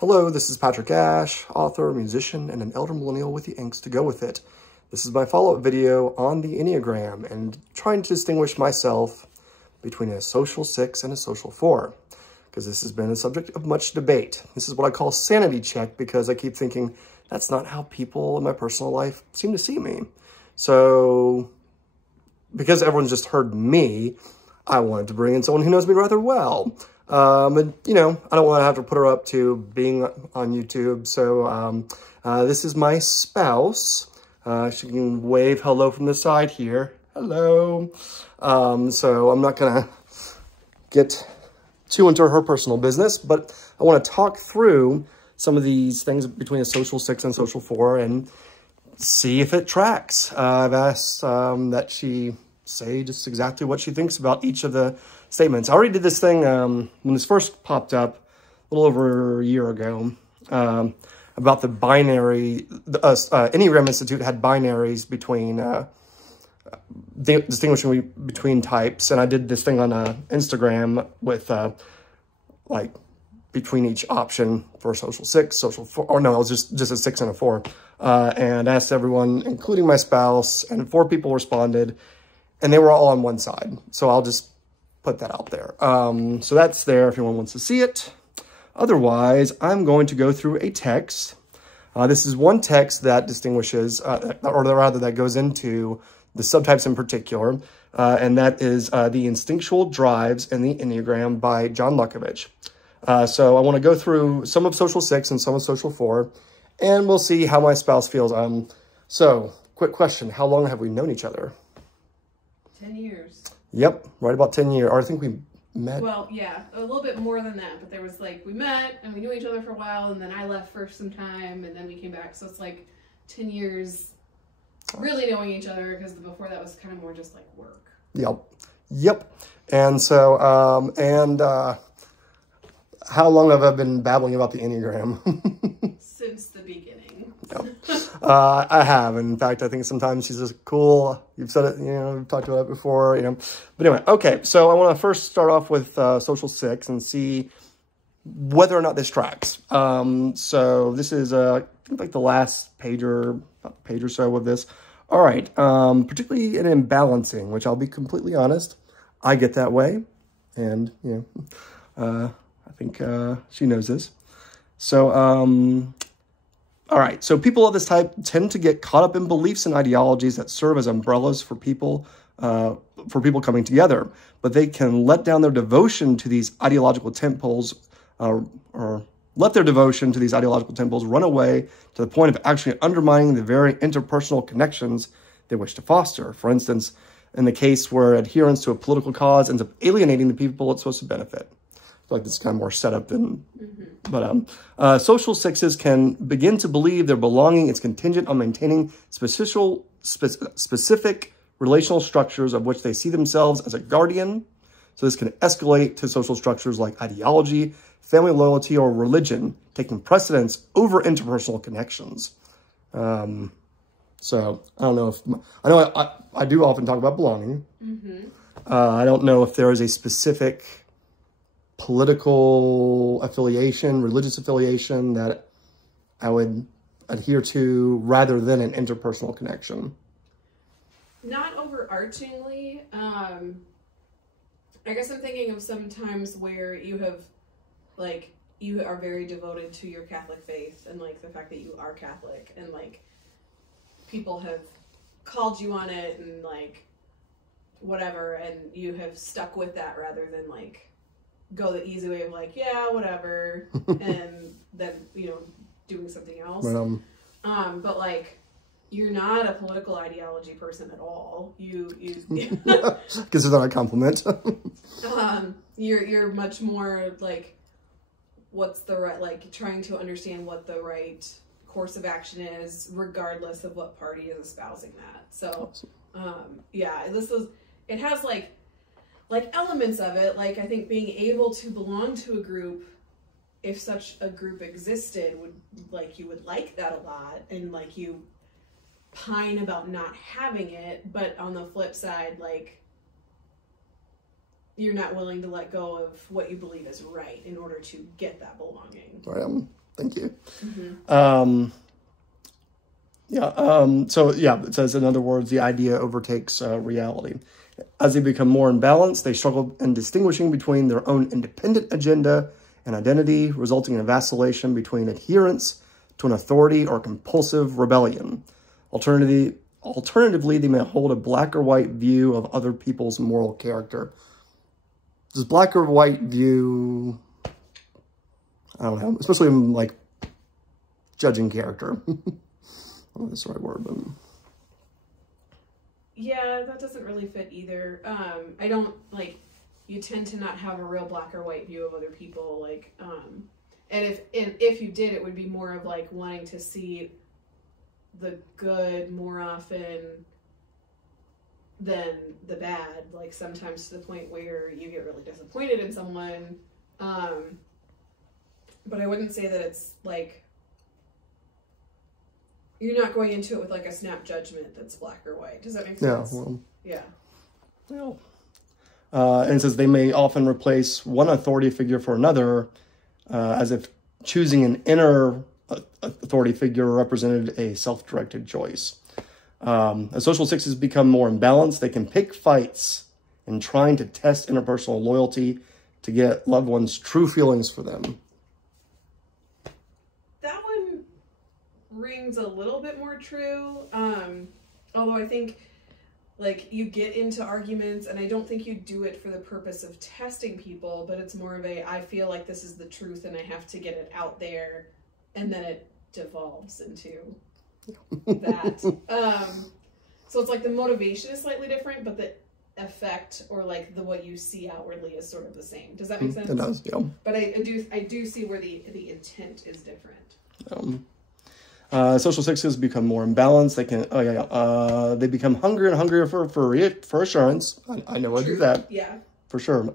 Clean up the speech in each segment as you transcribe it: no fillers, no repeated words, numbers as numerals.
Hello, this is Patrick Ash, author, musician, and an elder millennial with the angst to go with it. This is my follow-up video on the Enneagram and trying to distinguish myself between a social 6 and a social 4, because this has been a subject of much debate. This is what I call sanity check, because I keep thinking that's not how people in my personal life seem to see me. So, because everyone's just heard me, I wanted to bring in someone who knows me rather well. And, you know, I don't want to have to put her up to being on YouTube. So this is my spouse. She can wave hello from the side here. Hello. So I'm not going to get too into her personal business, but I want to talk through some of these things between a social 6 and social 4 and see if it tracks. I've asked that she say just exactly what she thinks about each of the statements. I already did this thing when this first popped up a little over a year ago about the binary. The Enneagram Institute had binaries between distinguishing between types, and I did this thing on Instagram with like between each option for social 6, social 4, or no, it was just a 6 and a 4, and asked everyone, including my spouse, and 4 people responded. And they were all on one side. So I'll just put that out there. So that's there if anyone wants to see it. Otherwise, I'm going to go through a text. This is one text that distinguishes, or rather that goes into the subtypes in particular. And that is The Instinctual Drives in the Enneagram by John Lukovich. So I want to go through some of social 6 and some of social 4. And we'll see how my spouse feels. So, quick question. How long have we known each other? 10 years. Yep, right about 10 years. Or I think we met. Well, yeah, a little bit more than that. But there was like, we met and we knew each other for a while. And then I left for some time and then we came back. So it's like 10 years really knowing each other, because before that was kind of more just like work. Yep. And so, how long have I been babbling about the Enneagram? Since the beginning. I have. In fact, I think sometimes she's just cool. You've said it, you know, we've talked about it before, you know. But anyway, okay. So I want to first start off with social 6 and see whether or not this tracks. So this is like the last page or so of this. All right. Particularly in imbalancing, which I'll be completely honest, I get that way. And, you know, I think she knows this. So, all right, so people of this type tend to get caught up in beliefs and ideologies that serve as umbrellas for people coming together, but they can let down their devotion to these ideological tent poles, or let their devotion to these ideological tent poles run away to the point of actually undermining the very interpersonal connections they wish to foster. For instance, in the case where adherence to a political cause ends up alienating the people it's supposed to benefit. Like this is kind of more set up than, but social 6s can begin to believe their belonging is contingent on maintaining specific relational structures of which they see themselves as a guardian. So this can escalate to social structures like ideology, family loyalty, or religion, taking precedence over interpersonal connections. So I don't know if, I do often talk about belonging. I don't know if there is a specific political affiliation, religious affiliation that I would adhere to rather than an interpersonal connection. Not overarchingly. I guess I'm thinking of some times where you have, like, you are very devoted to your Catholic faith and, like, the fact that you are Catholic and, like, people have called you on it and, like, whatever, and you have stuck with that rather than, like, go the easy way of like, yeah, whatever, and then, you know, doing something else. But like, you're not a political ideology person at all. You consider that a compliment. You're much more like, what's the right, like trying to understand what the right course of action is, regardless of what party is espousing that. So, yeah, it has like elements of it, like I think being able to belong to a group, if such a group existed, you would like that a lot, and like you pine about not having it, but on the flip side, like you're not willing to let go of what you believe is right in order to get that belonging. Right. Thank you. Mm-hmm. So it says, in other words, the idea overtakes reality. As they become more imbalanced, they struggle in distinguishing between their own independent agenda and identity, resulting in a vacillation between adherence to an authority or compulsive rebellion. Alternatively, they may hold a black or white view of other people's moral character. This black or white view, I don't know, especially in, like, judging character. I don't know if that's the right word, but... Yeah, that doesn't really fit either. I don't, like, you tend to not have a real black or white view of other people, like, and if you did, it would be more of, like, wanting to see the good more often than the bad, like, sometimes to the point where you get really disappointed in someone, but I wouldn't say that it's, like, you're not going into it with, like, a snap judgment that's black or white. Does that make sense? Yeah. Yeah. And it says they may often replace one authority figure for another, as if choosing an inner authority figure represented a self-directed choice. As social sixes become more imbalanced, they can pick fights in trying to test interpersonal loyalty to get loved ones' true feelings for them. That one rings a little bit more true, although I think, like, you get into arguments, and I don't think you do it for the purpose of testing people, but it's more of a, I feel like this is the truth and I have to get it out there, and then it devolves into that. So it's like the motivation is slightly different, but the effect, or like what you see outwardly, is sort of the same. Does that make sense? It does, yeah. But I do see where the intent is different. Social sixes become more imbalanced. They can, they become hungrier and hungrier for assurance. I know I do that. Yeah. For sure.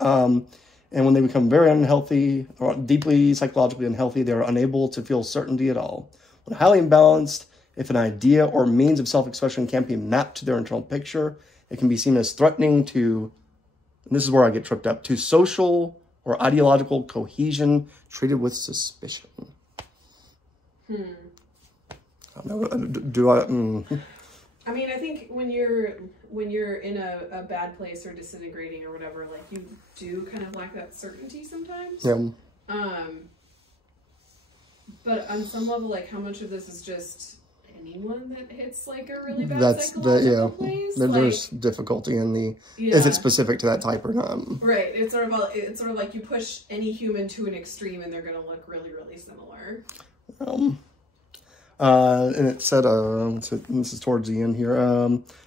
And when they become very unhealthy or deeply psychologically unhealthy, they are unable to feel certainty at all. When highly imbalanced, if an idea or means of self-expression can't be mapped to their internal picture, it can be seen as threatening to, and this is where I get tripped up, to social or ideological cohesion treated with suspicion. I don't know, I mean, I think when you're in a bad place or disintegrating or whatever, like, you do kind of lack that certainty sometimes. Yeah. But on some level, like, how much of this is just anyone that hits, like, a really bad psychological place? There's difficulty in the, is it specific to that type or not? Right. It's sort of like you push any human to an extreme and they're going to look really, really similar. And it said, so this is towards the end here,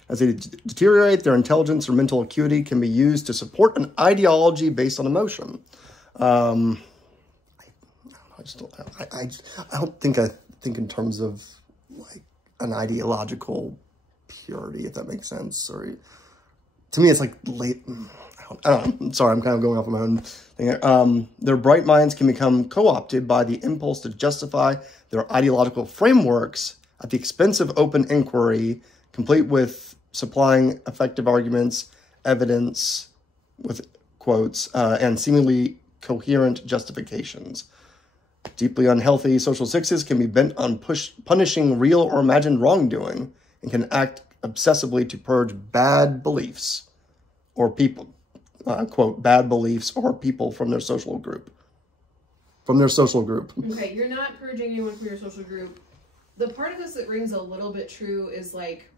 as they deteriorate, their intelligence or mental acuity can be used to support an ideology based on emotion. I don't think I think in terms of, like, an ideological purity, if that makes sense. Or to me, it's like late. I don't know. Sorry, I'm kind of going off on my own thing. Their bright minds can become co-opted by the impulse to justify their ideological frameworks at the expense of open inquiry, complete with supplying effective arguments, evidence, with quotes, and seemingly coherent justifications. Deeply unhealthy social sixes can be bent on punishing real or imagined wrongdoing and can act obsessively to purge bad beliefs or people, quote, bad beliefs or people from their social group. Okay, you're not purging anyone from your social group. The part of this that rings a little bit true is, like,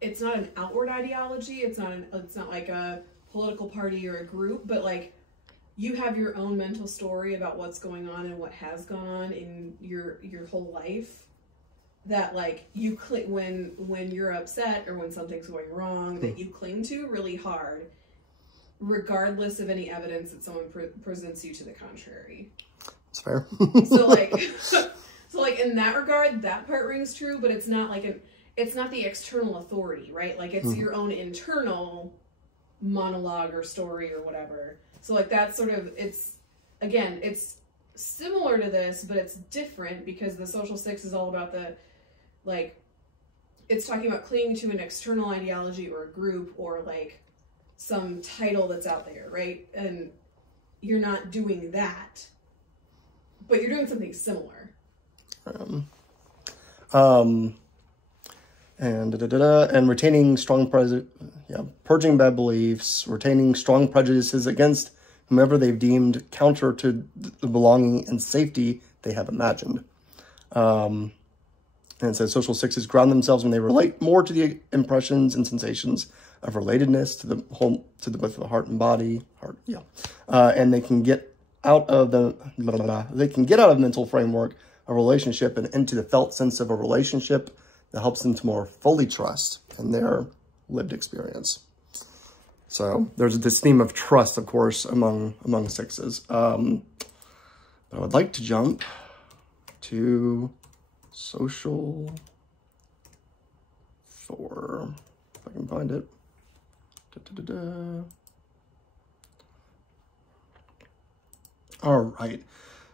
it's not an outward ideology. It's not like a political party or a group, but, like, you have your own mental story about what's going on and what has gone on in your whole life, that, like, you when you're upset or when something's going wrong, that you cling to really hard, regardless of any evidence that someone presents you to the contrary. That's fair. So like in that regard, that part rings true, but it's not like it's not the external authority, right? Like, it's your own internal monologue or story or whatever. So, like, that's sort of, it's similar to this, but it's different because the social six is all about the, like, it's talking about clinging to an external ideology or a group or, like, some title that's out there, right? And you're not doing that. but you're doing something similar. And retaining strong purging bad beliefs, retaining strong prejudices against whomever they've deemed counter to the belonging and safety they have imagined. And it says social sixes ground themselves when they relate more to the impressions and sensations of relatedness to both the heart and body. And they can get out of the mental framework of relationship and into the felt sense of a relationship that helps them to more fully trust in their lived experience. So there's this theme of trust, of course, among sixes. But I would like to jump to social 4, if I can find it. All right,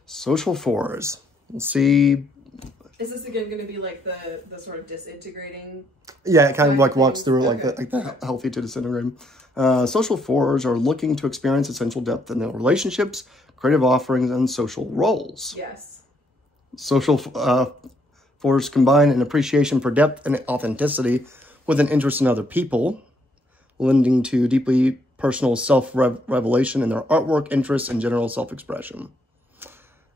social 4s. We'll see. Is this again going to be like the sort of disintegrating? Yeah, it kind of like walks through like the healthy to disintegrating. Social 4s are looking to experience essential depth in their relationships, creative offerings, and social roles. Yes. Social 4s combine an appreciation for depth and authenticity with an interest in other people, lending to deeply personal self-revelation in their artwork, interests, and general self-expression.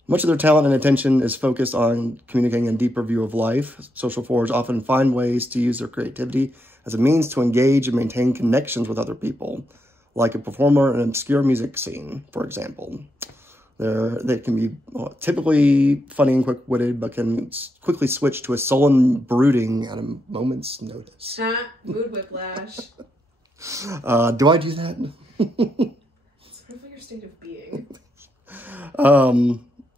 Much of their talent and attention is focused on communicating a deeper view of life. Social 4s often find ways to use their creativity as a means to engage and maintain connections with other people, like a performer in an obscure music scene, for example. They can be typically funny and quick-witted, but can quickly switch to a sullen brooding at a moment's notice. Mood whiplash. Do I do that? It's sort of like your state of being.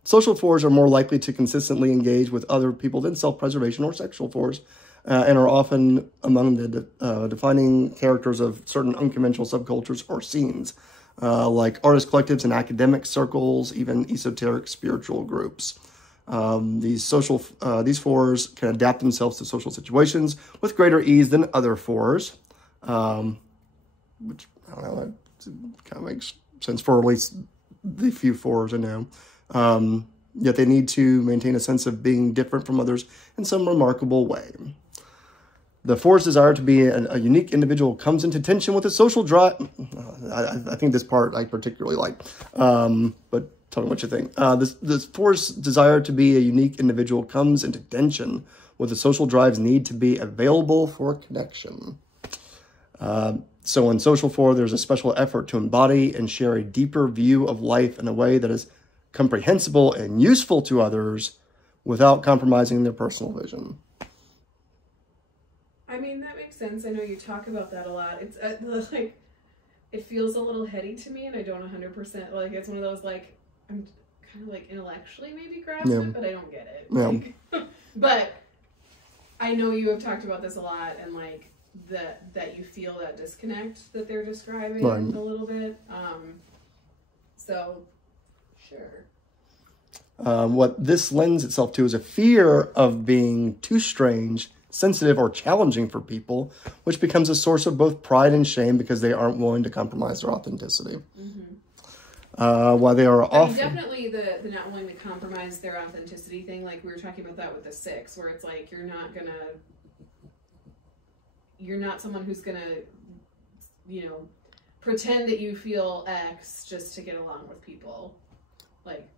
Social 4s are more likely to consistently engage with other people than self-preservation or sexual 4s, and are often among the defining characters of certain unconventional subcultures or scenes, like artist collectives and academic circles, even esoteric spiritual groups. These 4s can adapt themselves to social situations with greater ease than other 4s, which, I don't know, that kind of makes sense for at least the few 4s I know. Yet they need to maintain a sense of being different from others in some remarkable way. The 4's desire to be a unique individual comes into tension with a social drive. I think this part I particularly like, but tell me what you think. This 4's desire to be a unique individual comes into tension with the social drive's need to be available for connection. So in social 4, there's a special effort to embody and share a deeper view of life in a way that is comprehensible and useful to others without compromising their personal vision. I mean, that makes sense. I know you talk about that a lot. It's like, it feels a little heady to me, and I don't 100%, like, it's one of those, like, I'm kind of like intellectually maybe grasp it, but I don't get it. Yeah. Like, but I know you have talked about this a lot, and like that you feel that disconnect that they're describing a little bit. So sure. What this lends itself to is a fear of being too strange, sensitive, or challenging for people, which becomes a source of both pride and shame because they aren't willing to compromise their authenticity. While they are often... definitely the not willing to compromise their authenticity thing, like we were talking about that with the 6, where it's like you're not someone who's gonna, pretend that you feel X just to get along with people. Like,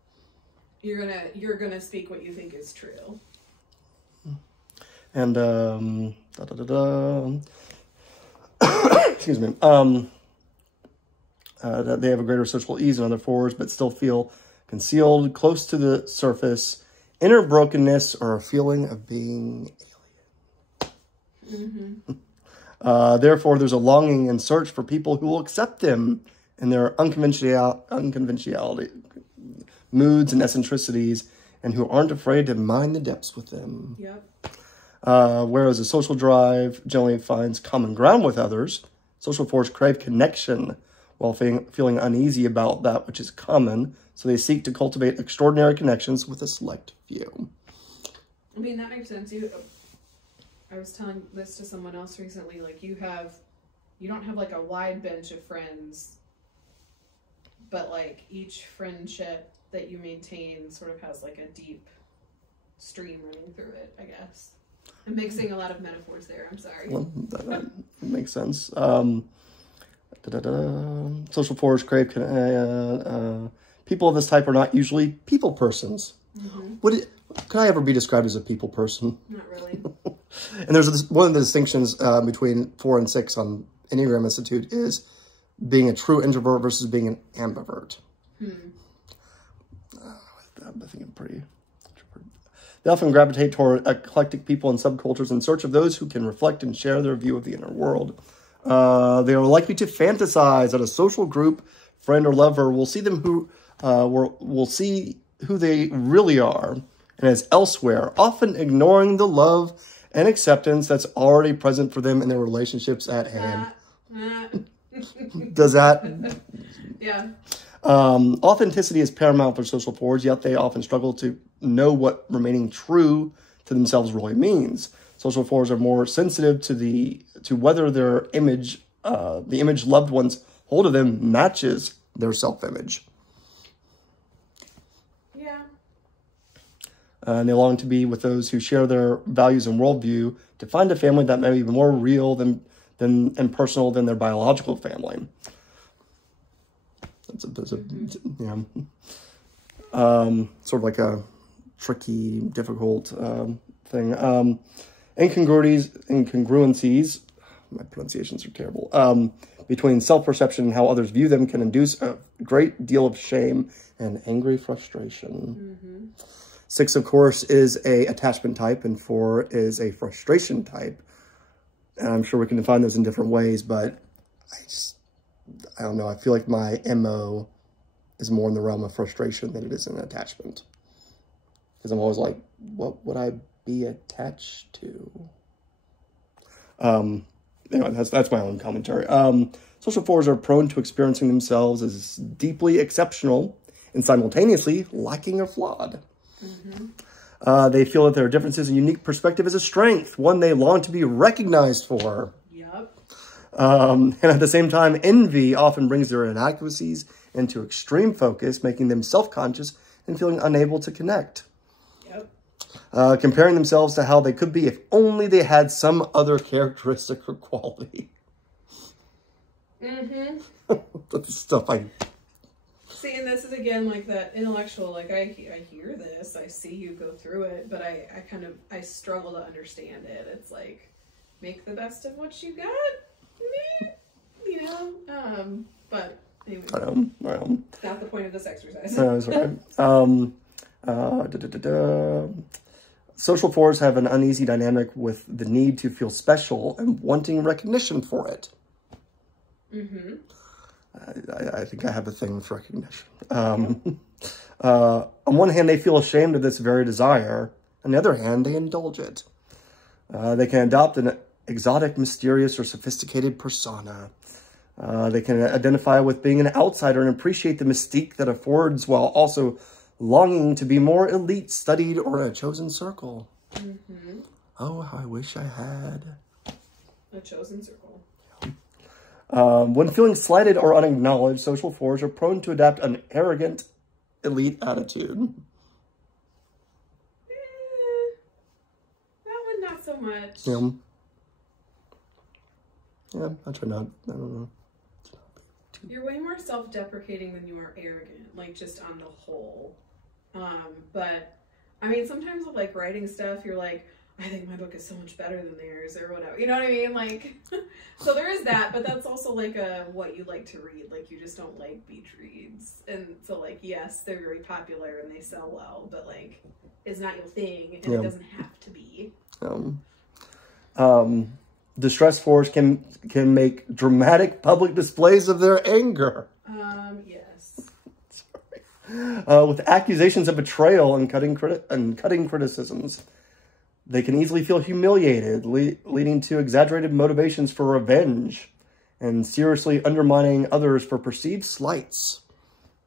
you're gonna speak what you think is true. And excuse me. That they have a greater social ease than other 4s, but still feel concealed, close to the surface, inner brokenness, or a feeling of being alien. Therefore, there's a longing and search for people who will accept them in their unconventionality, moods, and eccentricities, and who aren't afraid to mine the depths with them. Yep. Whereas a social drive generally finds common ground with others, social 4s crave connection while feeling uneasy about that which is common, so they seek to cultivate extraordinary connections with a select few. I mean, that makes sense. I was telling this to someone else recently, like you don't have like a wide bench of friends, but like each friendship that you maintain sort of has like a deep stream running through it, I guess. I'm mixing a lot of metaphors there. I'm sorry. Well, that makes sense. Social fours crave. People of this type are not usually people persons. Could I ever be described as a people person? Not really. And there's one of the distinctions between 4 and 6 on Enneagram Institute is being a true introvert versus being an ambivert. I think I'm pretty. They often gravitate toward eclectic people and subcultures in search of those who can reflect and share their view of the inner world. They are likely to fantasize that a social group, friend, or lover will see will see who they really are and as elsewhere, often ignoring the love and acceptance that's already present for them in their relationships at hand. Does that? Yeah. Authenticity is paramount for social fours, yet they often struggle to know what remaining true to themselves really means. Social fours are more sensitive to whether their image, the image loved ones hold of them, matches their self-image. Yeah. And they long to be with those who share their values and worldview, to find a family that may be more real and personal than their biological family. That's sort of like a tricky, difficult thing. Incongruencies, my pronunciations are terrible, between self-perception and how others view them can induce a great deal of shame and angry frustration. 6, of course, is a attachment type, and 4 is a frustration type. And I'm sure we can define those in different ways, but I don't know. I feel like my MO is more in the realm of frustration than it is in attachment. Because I'm always like, what would I be attached to? Anyway, that's my own commentary. Social fours are prone to experiencing themselves as deeply exceptional and simultaneously lacking or flawed. They feel that their differences and unique perspective is a strength, one they long to be recognized for. Yep. And at the same time, envy often brings their inadequacies into extreme focus, making them self-conscious and feeling unable to connect. Yep. Comparing themselves to how they could be if only they had some other characteristic or quality. That's stuff I... See, and this is again like that intellectual, like I hear this, I see you go through it, but I struggle to understand it. It's like, make the best of what you got, you know? But anyway. I know. Not the point of this exercise. That's right. Social fours have an uneasy dynamic with the need to feel special and wanting recognition for it. I think I have a thing with recognition. On one hand, they feel ashamed of this very desire. On the other hand, they indulge it. They can adopt an exotic, mysterious, or sophisticated persona. They can identify with being an outsider and appreciate the mystique that affords, while also longing to be more elite, studied, or in a chosen circle. Oh, how I wish I had a chosen circle. When feeling slighted or unacknowledged, social fours are prone to adopt an arrogant, elite attitude. That one, not so much. Yeah, I try not, I don't know. You're way more self-deprecating than you are arrogant, like just on the whole. But, I mean, sometimes with like writing stuff, you're like, I think my book is so much better than theirs or whatever. You know what I mean? Like, so there is that, but that's also like what you like to read. Like, you just don't like beach reads. And so like, yes, they're very popular and they sell well, but like, it's not your thing and it doesn't have to be. Distress fours can make dramatic public displays of their anger. Yes. Sorry. With accusations of betrayal and cutting criticisms. They can easily feel humiliated, leading to exaggerated motivations for revenge and seriously undermining others for perceived slights.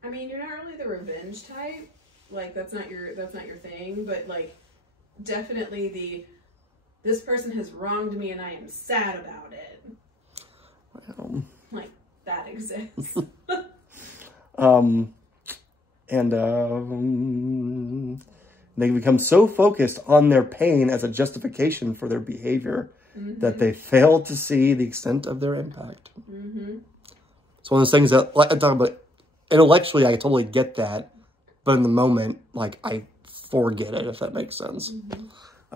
I mean, you're not really the revenge type. Like, that's not your thing, but like, definitely this person has wronged me and I am sad about it. Well, like, that exists. And they become so focused on their pain as a justification for their behavior that they fail to see the extent of their impact. It's one of those things that, like I talk about, intellectually, I totally get that, but in the moment, like, I forget it, if that makes sense.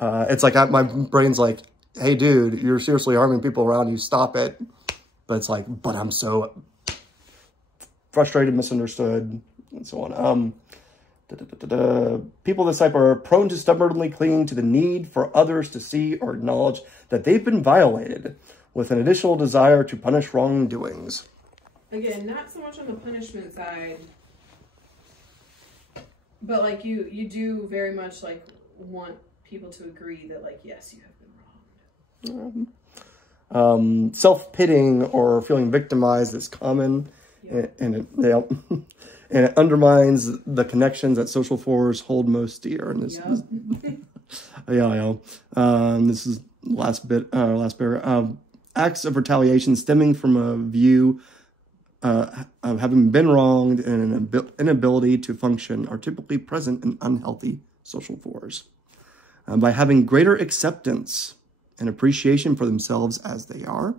It's like my brain's like, hey, dude, you're seriously harming people around you, stop it. But it's like, but I'm so frustrated, misunderstood, and so on. People of this type are prone to stubbornly clinging to the need for others to see or acknowledge that they've been violated, with an additional desire to punish wrongdoings. Again, not so much on the punishment side, but like you do very much like want people to agree that, like, yes, you have been wronged. Self-pitying or feeling victimized is common, and it undermines the connections that social fours hold most dear. And this, this is last paragraph. Acts of retaliation stemming from a view of having been wronged and an inability to function are typically present in unhealthy social fours. By having greater acceptance and appreciation for themselves as they are,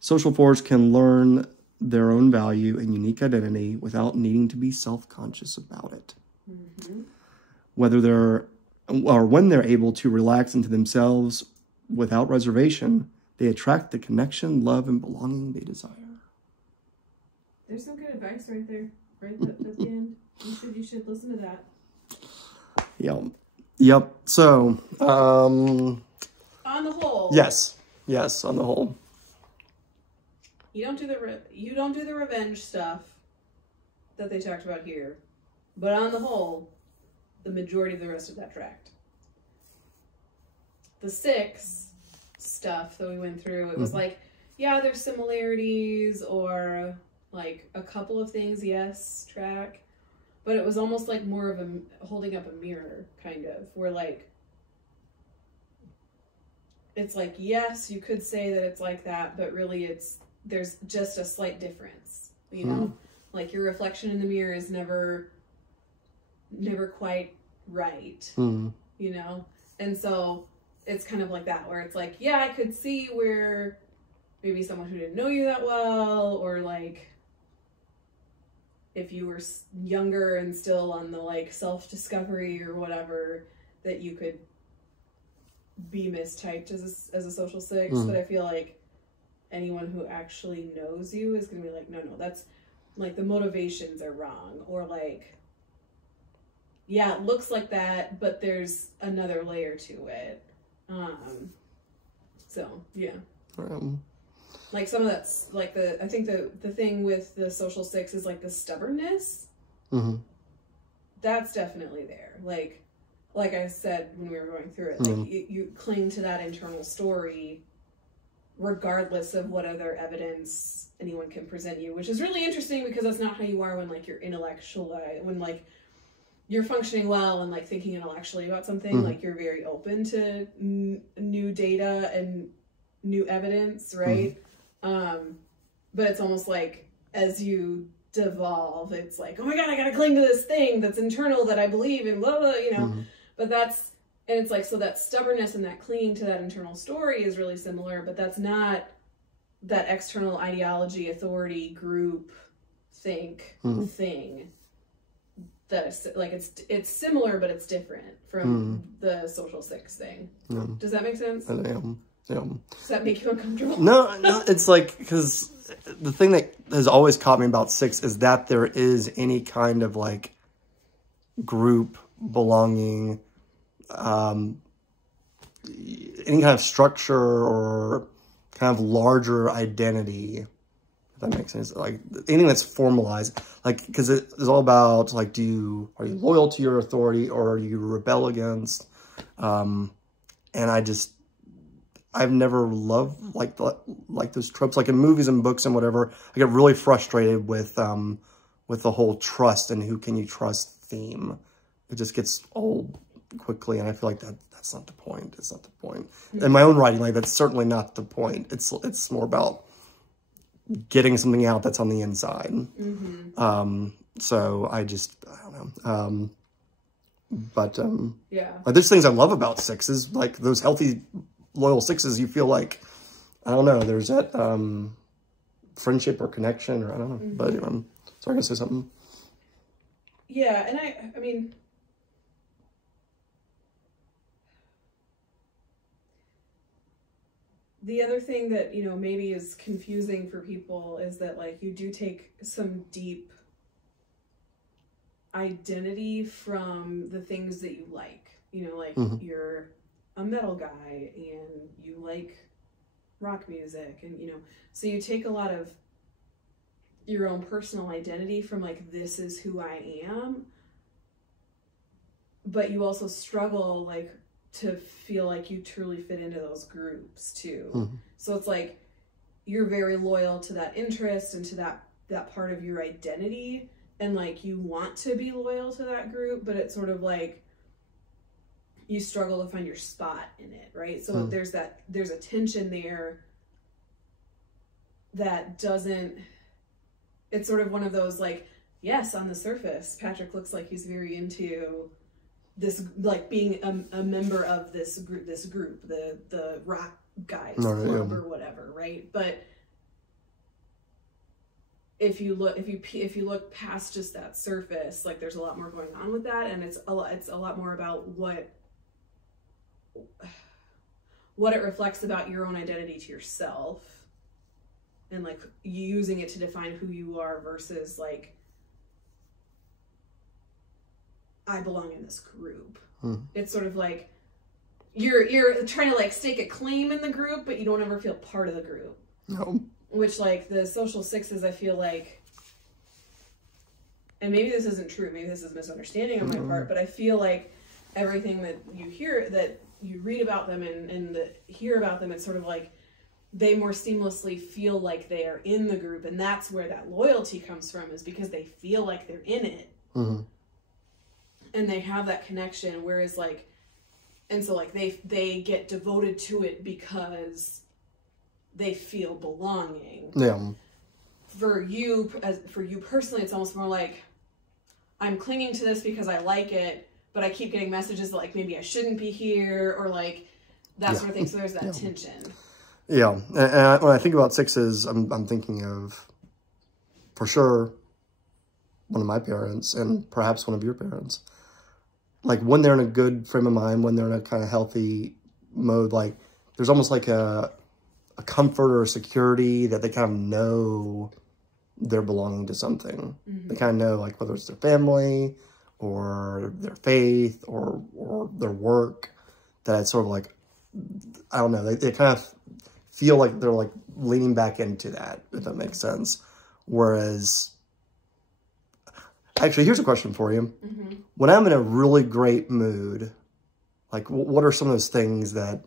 social fours can learn their own value and unique identity without needing to be self-conscious about it. When they're able to relax into themselves without reservation, they attract the connection, love, and belonging they desire. There's some good advice right there, right at the end. You should listen to that. Yep. So, on the whole. Yes, on the whole. You don't do the revenge stuff that they talked about here, but on the whole, the majority of the rest of that tracked. The 6 stuff that we went through, it was like, yeah, there's similarities or like a couple of things, yes, track, but it was almost like more of a holding up a mirror, kind of, where like, it's like, yes, you could say that it's like that, but really there's just a slight difference, you know? Like your reflection in the mirror is never quite right, you know? And so it's kind of like that, where it's like, yeah, I could see where maybe someone who didn't know you that well, or like if you were younger and still on the like self-discovery or whatever, that you could be mistyped as a social 6. But I feel like anyone who actually knows you is going to be like, no, that's like the motivations are wrong, or like, yeah, it looks like that, but there's another layer to it. So yeah. Like some of that's like I think the thing with the social 6 is like the stubbornness. That's definitely there. Like I said when we were going through it, like you cling to that internal story regardless of what other evidence anyone can present you, which is really interesting because that's not how you are when like you're intellectual, when like you're functioning well and like thinking intellectually about something, like you're very open to new data and new evidence, right? But it's almost like as you devolve, it's like, oh my God, I gotta cling to this thing that's internal that I believe in, blah, blah, you know? But and it's like, so that stubbornness and that clinging to that internal story is really similar, but that's not that external ideology, authority, group, thing. That's like, it's similar, but it's different from the social 6 thing. Does that make sense? Does that make you uncomfortable? No, it's like, because the thing that has always caught me about 6 is that there is any kind of like group belonging, any kind of structure or kind of larger identity, if that makes sense. Like anything that's formalized, like, because it's all about like, are you loyal to your authority or do you rebel against? And I've never loved like those tropes, like in movies and books and whatever. I get really frustrated with the whole trust and who can you trust theme. It just gets old quickly, and I feel like that's not the point. It's not the point. In my own writing, like that's certainly not the point. It's more about getting something out that's on the inside. So I don't know. Yeah. Like there's things I love about sixes, like those healthy, loyal sixes. You feel like, I don't know, there's that friendship or connection, or I don't know. Mm-hmm. But sorry, I can say something. Yeah, and I mean, the other thing that, you know, maybe is confusing for people is that, like, you do take some deep identity from the things that you like. You know, like, you're a metal guy and you like rock music, and, you know, so you take a lot of your own personal identity from, like, this is who I am, but you also struggle, like, to feel like you truly fit into those groups too. So it's like you're very loyal to that interest and to that part of your identity, and, like, you want to be loyal to that group, but it's sort of like you struggle to find your spot in it, right? So there's a tension there that doesn't, it's sort of one of those, like, yes, on the surface Patrick looks like he's very into this, like, being a member of this group, the rock guys club or whatever, right? But if you look past just that surface, like, there's a lot more going on with that, and it's a lot more about what it reflects about your own identity to yourself, and, like, using it to define who you are versus, like, I belong in this group. It's sort of like you're trying to, like, stake a claim in the group, but you don't ever feel part of the group. No. Which, like, the social sixes, I feel like, and maybe this isn't true, maybe this is a misunderstanding on my part, but I feel like everything that you hear, that you read about them and hear about them, it's sort of like they more seamlessly feel like they are in the group, and that's where that loyalty comes from, is because they feel like they're in it. And they have that connection, whereas, like, and so, like, they get devoted to it because they feel belonging. Yeah. For you personally, it's almost more like, I'm clinging to this because I like it, but I keep getting messages that, like, maybe I shouldn't be here, or, like, that sort of thing. So there's that tension. Yeah. And when I think about sixes, I'm thinking of, for sure, one of my parents, and perhaps one of your parents. Like, when they're in a good frame of mind, when they're in a kind of healthy mode, like, there's almost like a comfort or a security that they kind of know they're belonging to something. They kind of know, like, whether it's their family or their faith or their work, that it's sort of like, I don't know, they kind of feel like they're, like, leaning back into that, if that makes sense. Whereas, actually, here's a question for you. When I'm in a really great mood, like, what are some of those things that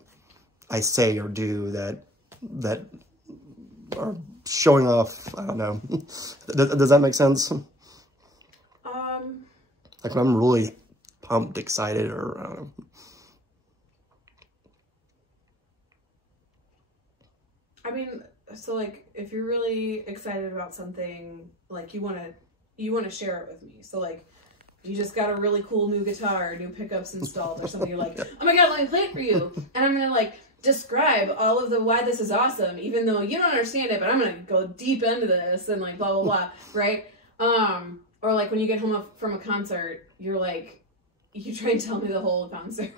I say or do that are showing off? I don't know. Does that make sense? Like, when I'm really pumped, excited, or I don't know. I mean, so, like, if you're really excited about something, like, you want to share it with me. So, like, you just got a really cool new guitar, new pickups installed or something. You're like, oh my God, let me play it for you. And I'm going to, like, describe all of why this is awesome, even though you don't understand it, but I'm going to go deep into this and, like, blah, blah, blah, right? Or, like, when you get home from a concert, you're like, you try and tell me the whole concert.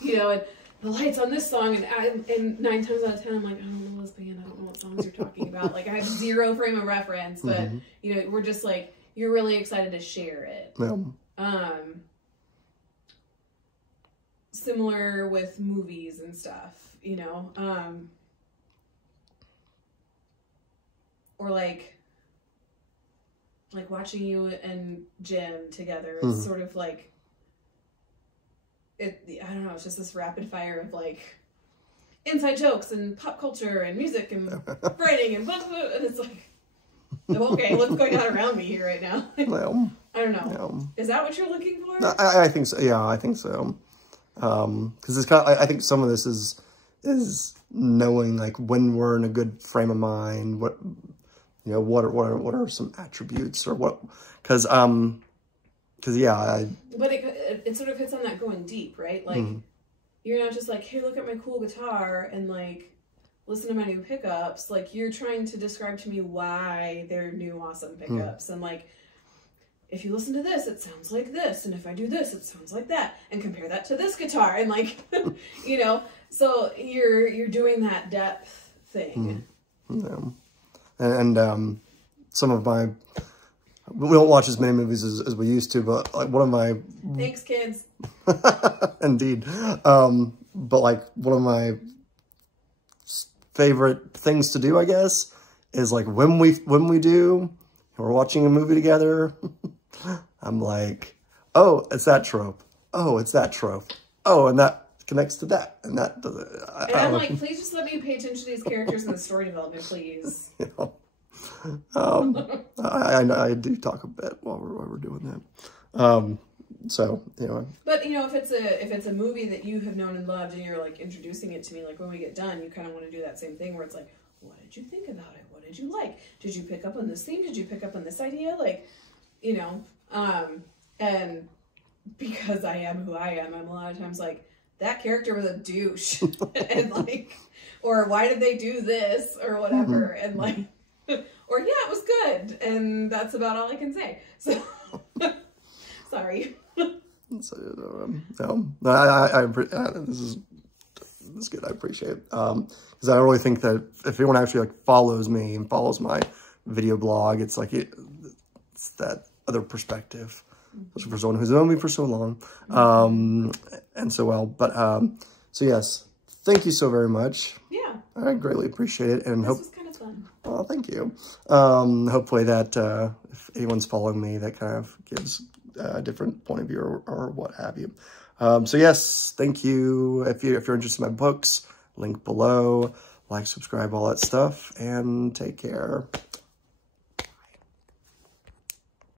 You know, and the lights on this song, and 9 times out of 10, I'm like, I don't know this band, I don't know what songs you're talking about. Like, I have zero frame of reference, but, you know, we're just like, you're really excited to share it. Similar with movies and stuff, you know, or like watching you and Jim together. It's sort of like, I don't know, it's just this rapid fire of, like, inside jokes and pop culture and music and writing and blah, blah, and it's like, okay, what's going on around me here right now? I don't know. Is that what you're looking for? I think so. Yeah, I think so. Because it's kind of, I think some of this is knowing, like, when we're in a good frame of mind, You know, what are some attributes or what? Because yeah, But it sort of hits on that going deep, right? Like, you're not just like, hey, look at my cool guitar and like, listen to my new pickups. Like, you're trying to describe to me why they're new awesome pickups. And like, if you listen to this, it sounds like this. And if I do this, it sounds like that. And compare that to this guitar. And like, you know, so you're doing that depth thing. Yeah. And some of my, we don't watch as many movies as we used to, but like one of my... Thanks, kids. Indeed. But like one of my favorite things to do, I guess, is like when we're watching a movie together, I'm like, oh, it's that trope. Oh, it's that trope. Oh, and that connects to that. And that does it. And I'm like, please just let me pay attention to these characters in the story development, please. You know, I do talk a bit while we're doing that. So, you know. But, you know, if it's a movie that you have known and loved and you're like introducing it to me, like when we get done, you kind of want to do that same thing where it's like, what did you think about it? What did you like? Did you pick up on this theme? Did you pick up on this idea? Like, you know, and because I am who I am, I'm a lot of times like, that character was a douche. And like, or why did they do this or whatever? And like, or yeah, it was good. And that's about all I can say. So, sorry. So, no, this is good. I appreciate it. Because I really think that if anyone actually like follows me and follows my video blog, it's like it's that other perspective, especially for someone who's known me for so long, and so well. But so yes, thank you so very much. Yeah, I greatly appreciate it, and this was kind of fun. Well, thank you. Hopefully that if anyone's following me, that kind of gives a different point of view or what have you. So yes, thank you. If you're interested in my books, link below. Like, subscribe, all that stuff, and take care.